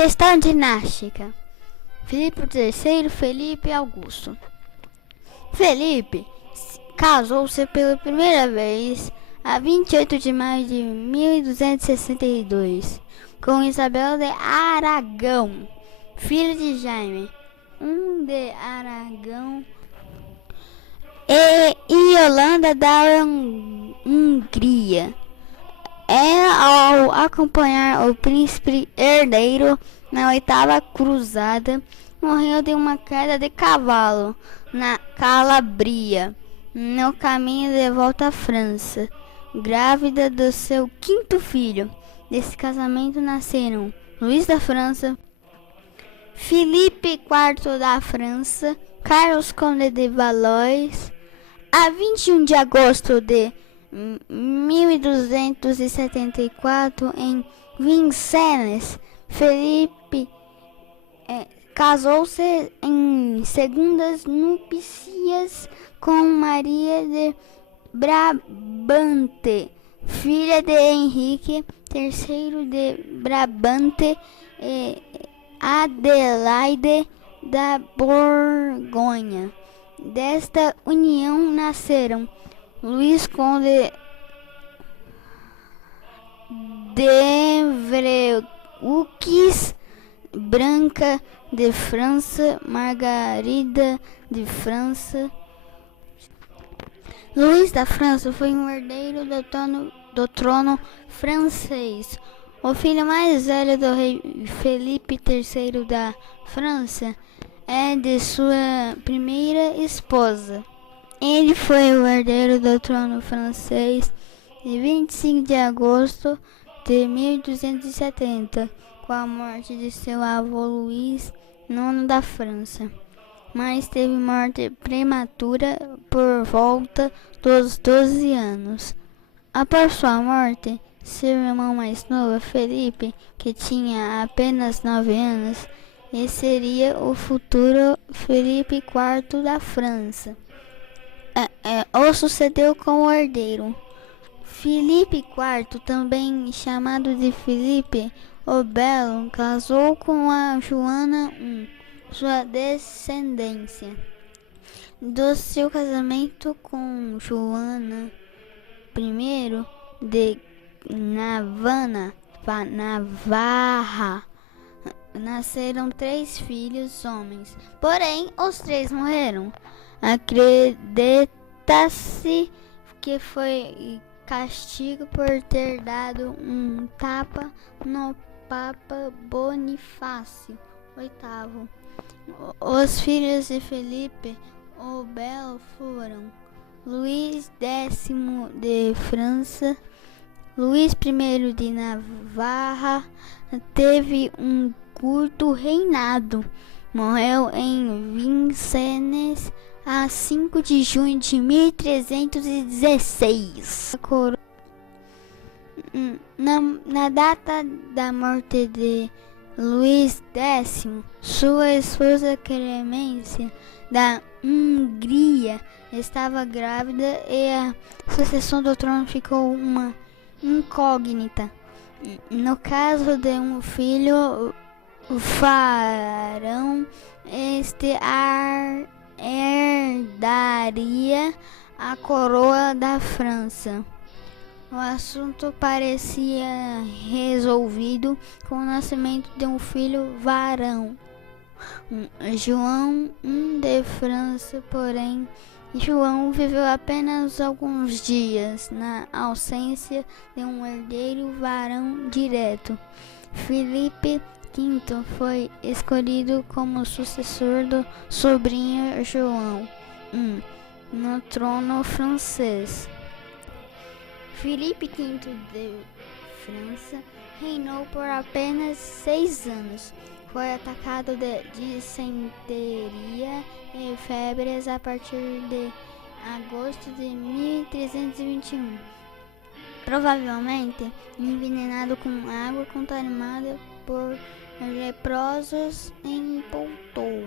Questão dinástica. Filipe III, Felipe Augusto. Felipe casou-se pela primeira vez a 28 de maio de 1262 com Isabel de Aragão, filha de Jaime I de Aragão e Yolanda da Hungria. Ao acompanhar o príncipe herdeiro na 8ª cruzada, morreu de uma queda de cavalo na Calabria, no caminho de volta à França, grávida do seu 5º filho. Desse casamento nasceram Luís da França, Filipe IV da França, Carlos Conde de Valois. A 21 de agosto de 1274, em Vincennes, Felipe casou-se em segundas núpcias com Maria de Brabante, filha de Henrique III de Brabante e Adelaide da Borgonha. Desta união nasceram Luís Conde de Vreux, Branca de França, Margarida de França. Luís da França foi um herdeiro do trono francês, o filho mais velho do rei Felipe III da França é de sua primeira esposa. Ele foi o herdeiro do trono francês de 25 de agosto de 1270, com a morte de seu avô Luís IX da França, mas teve morte prematura por volta dos 12 anos. Após sua morte, seu irmão mais novo, Felipe, que tinha apenas 9 anos, e seria o futuro Felipe IV da França, o sucedeu como herdeiro. Filipe IV, também chamado de Filipe o Belo, casou com a Joana I, sua descendência. Do seu casamento com Joana I de Navarra, nasceram 3 filhos homens, porém os 3 morreram. Acredita-se que foi castigo por ter dado um tapa no Papa Bonifácio VIII. Os filhos de Felipe o Belo foram Luís X de França. Luís I de Navarra teve um curto reinado. Morreu em Vincennes a 5 de junho de 1316. Na data da morte de Luís X, sua esposa Clemência da Hungria estava grávida e a sucessão do trono ficou uma incógnita. No caso de um filho varão, este herdaria a coroa da França. O assunto parecia resolvido com o nascimento de um filho varão, João I de França. Porém, João viveu apenas alguns dias na ausência de um herdeiro varão direto. Filipe V foi escolhido como sucessor do sobrinho João I no trono francês. Filipe V de França reinou por apenas 6 anos. Foi atacado de disenteria e febres a partir de agosto de 1321. Provavelmente envenenado com água contaminada por leprosos em Poitou.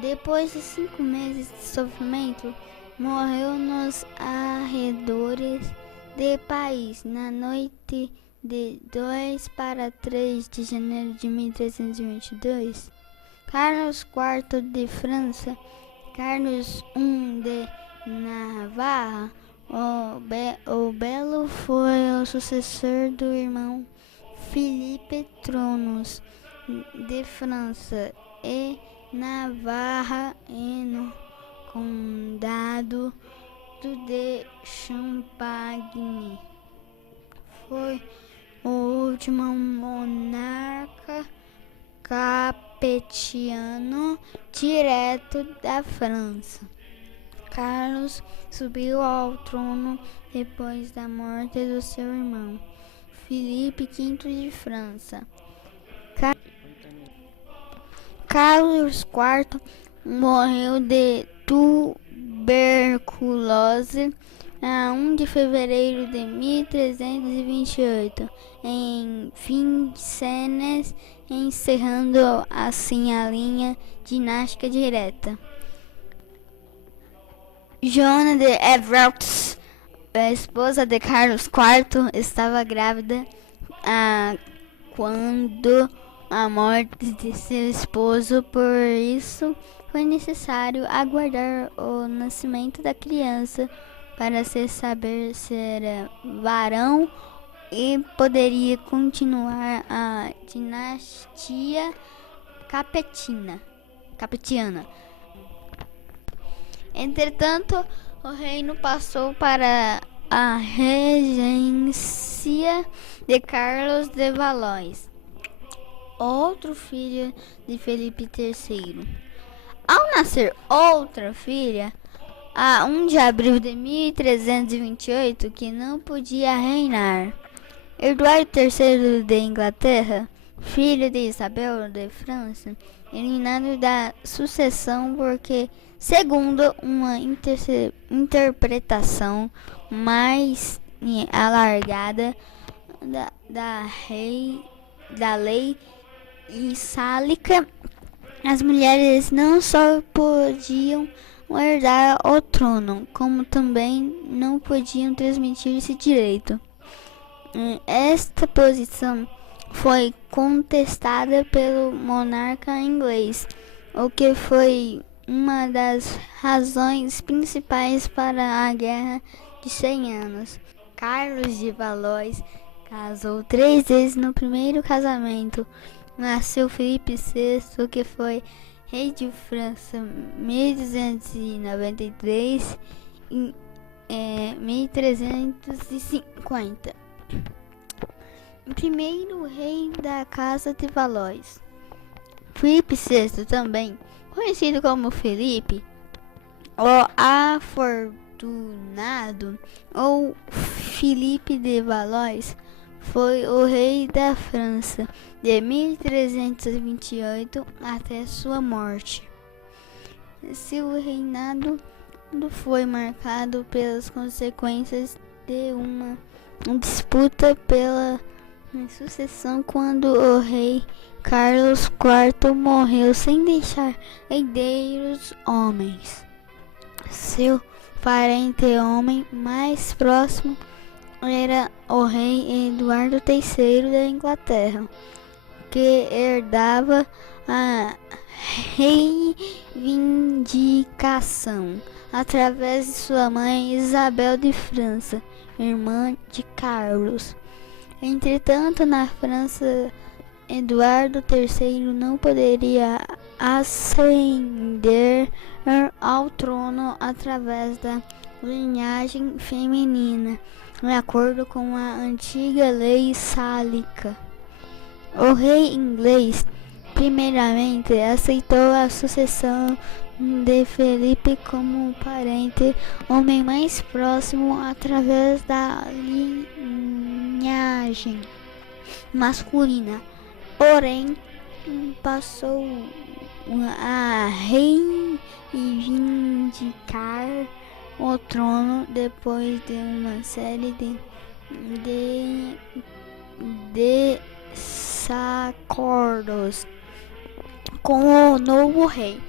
Depois de 5 meses de sofrimento, morreu nos arredores de Paris na noite de 2 para 3 de janeiro de 1322, Carlos IV de França, Carlos I de Navarra, o Belo foi o sucessor do irmão Filipe Tronos de França e Navarra e no condado de Champagne. Foi o último monarca capetiano direto da França. Carlos subiu ao trono depois da morte do seu irmão, Filipe V de França. Carlos IV morreu de tuberculose a 1 de fevereiro de 1328 em Vincennes, encerrando assim a linha dinástica direta. Joana de Evreux, a esposa de Carlos IV, estava grávida quando a morte de seu esposo, por isso foi necessário aguardar o nascimento da criança para se saber se era varão e poderia continuar a dinastia capetiana. Entretanto, o reino passou para a regência de Carlos de Valois, outro filho de Felipe III. Ao nascer outra filha, a 1 de abril de 1328, que não podia reinar, Eduardo III de Inglaterra, filho de Isabel de França, eliminado da sucessão porque, segundo uma interpretação mais alargada da lei sálica, as mulheres não só podiam herdar o trono, como também não podiam transmitir esse direito. Esta posição foi contestada pelo monarca inglês, o que foi uma das razões principais para a Guerra de 100 Anos. Carlos de Valois casou 3 vezes. No primeiro casamento nasceu Filipe VI, que foi rei de França 1293 e 1350. Primeiro rei da Casa de Valois. Filipe VI, também conhecido como Felipe, o Afortunado, ou Filipe de Valois, foi o rei da França de 1328 até sua morte. Seu reinado foi marcado pelas consequências de uma disputa pela sucessão, quando o rei Carlos IV morreu sem deixar herdeiros homens. Seu parente homem mais próximo era o rei Eduardo III da Inglaterra, que herdava a reivindicação através de sua mãe Isabel de França, irmã de Carlos. Entretanto, na França, Eduardo III não poderia ascender ao trono através da linhagem feminina, de acordo com a antiga lei sálica. O rei inglês, primeiramente, aceitou a sucessão de Felipe como parente homem mais próximo através da linhagem masculina, porém passou a reivindicar o trono depois de uma série de desacordos com o novo rei.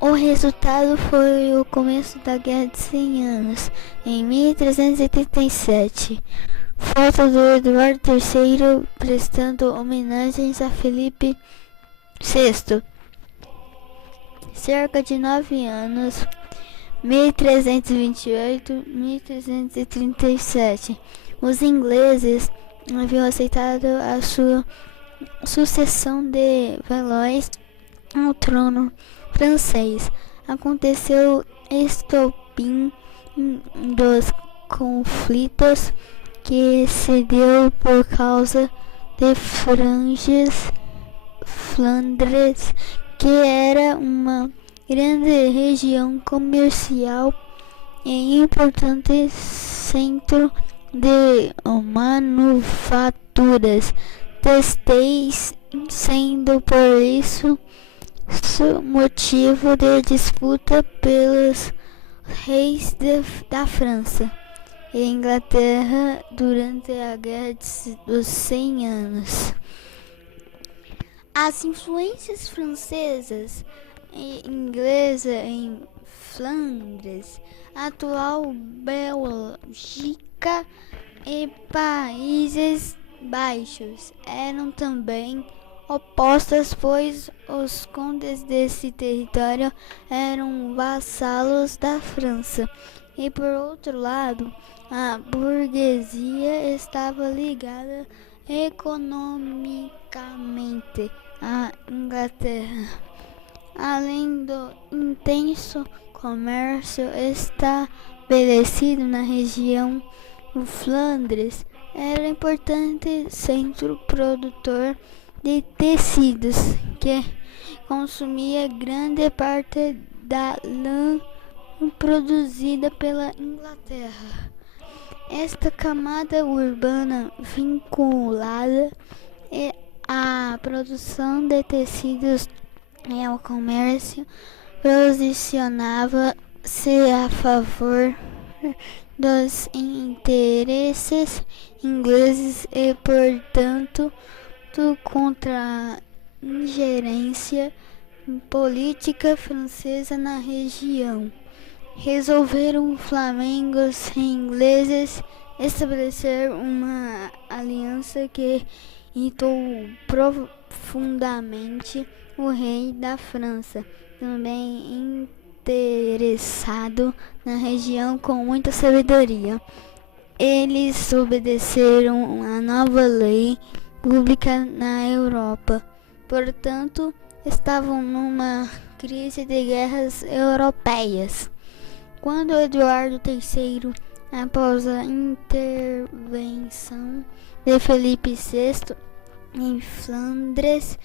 O resultado foi o começo da Guerra de 100 Anos, em 1387. Foto do Eduardo III prestando homenagens a Felipe VI. Cerca de 9 anos, 1328-1337, os ingleses haviam aceitado a sua sucessão de Valois ao trono francês. Aconteceu estopim dos conflitos que se deu por causa de Flandres, que era uma grande região comercial e importante centro de manufaturas têxteis, sendo por isso motivo de disputa pelos reis da França e Inglaterra durante a Guerra dos 100 Anos. As influências francesas e inglesas em Flandres, atual Bélgica e Países Baixos eram também opostas, pois os condes desse território eram vassalos da França, e por outro lado, a burguesia estava ligada economicamente à Inglaterra. Além do intenso comércio estabelecido na região, o Flandres era importante centro produtor de tecidos, que consumia grande parte da lã produzida pela Inglaterra. Esta camada urbana vinculada à produção de tecidos e ao comércio posicionava-se a favor dos interesses ingleses e, portanto, contra a ingerência política francesa na região. Resolveram flamengos e ingleses estabelecer uma aliança que irritou profundamente o rei da França, também interessado na região com muita sabedoria. Eles obedeceram à nova lei pública na Europa. Portanto, estavam numa crise de guerras europeias. Quando Eduardo III, após a intervenção de Felipe VI em Flandres,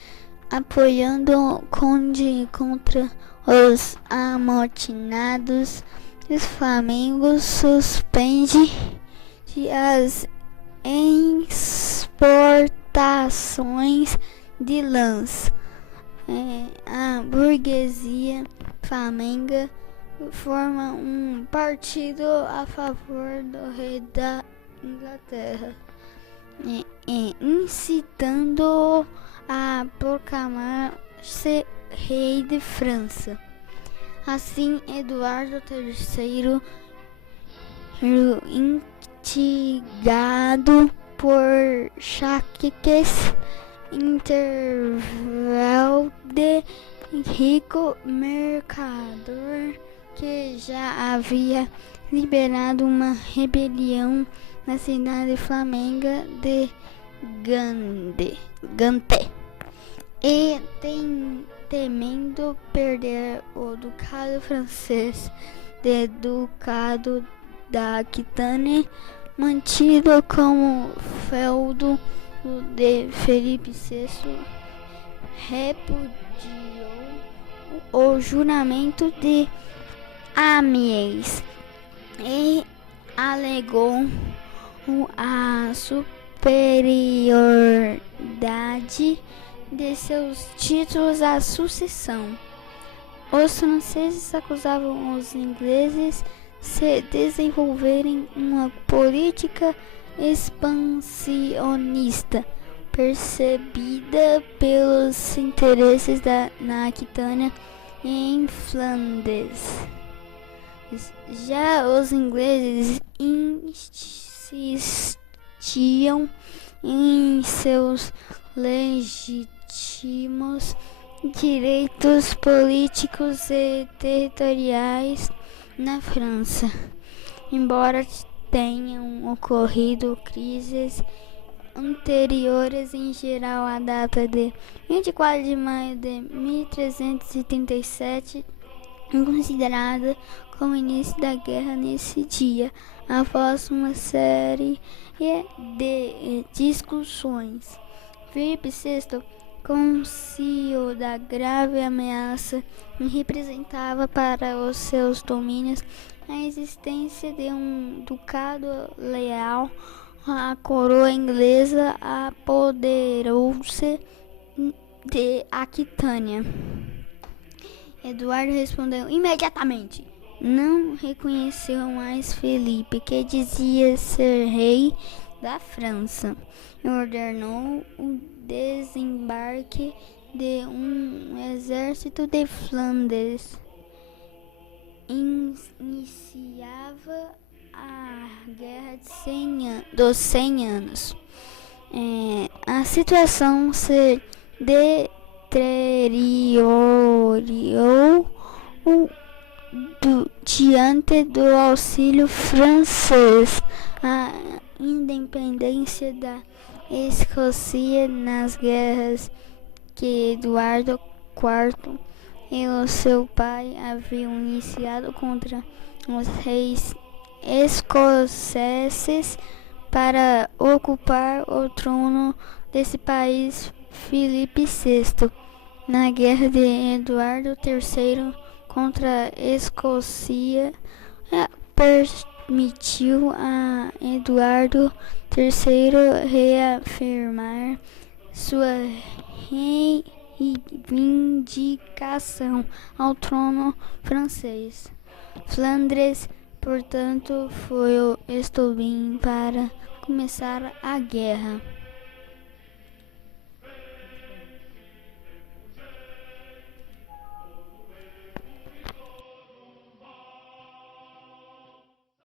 apoiando o conde contra os amotinados, os flamengos suspende as exportações de lãs. A burguesia flamenga forma um partido a favor do rei da Inglaterra, incitando-o a proclamar-se rei de França. Assim, Eduardo III, instigado por Jacques Intervelde, rico mercador que já havia liberado uma rebelião na cidade flamenga de Gante, e temendo perder o ducado francês de Ducado da Aquitânia, mantido como feudo de Felipe VI, repudiou o juramento de Amiens e alegou a superioridade de seus títulos à sucessão. Os franceses acusavam os ingleses de desenvolverem uma política expansionista percebida pelos interesses na Aquitânia e em Flandres. Já os ingleses insistiam em seus legítimos direitos políticos e territoriais na França. Embora tenham ocorrido crises anteriores, em geral a data de 24 de maio de 1337 é considerada como o início da guerra nesse dia, após uma série de discussões. Filipe VI, consciente da grave ameaça que representava para os seus domínios a existência de um ducado leal à coroa inglesa, apoderou-se de Aquitânia. Eduardo respondeu imediatamente. Não reconheceu mais Felipe, que dizia ser rei da França, e ordenou o desembarque de um exército de Flandres. Iniciava a Guerra dos 100 Anos. A situação se deteriorou diante do auxílio francês. A independência da Escócia nas guerras que Eduardo IV e o seu pai haviam iniciado contra os reis escoceses para ocupar o trono desse país. Filipe VI, na guerra de Eduardo III contra a Escócia, permitiu a Eduardo III reafirmar sua reivindicação ao trono francês. Flandres, portanto, foi o estopim para começar a guerra.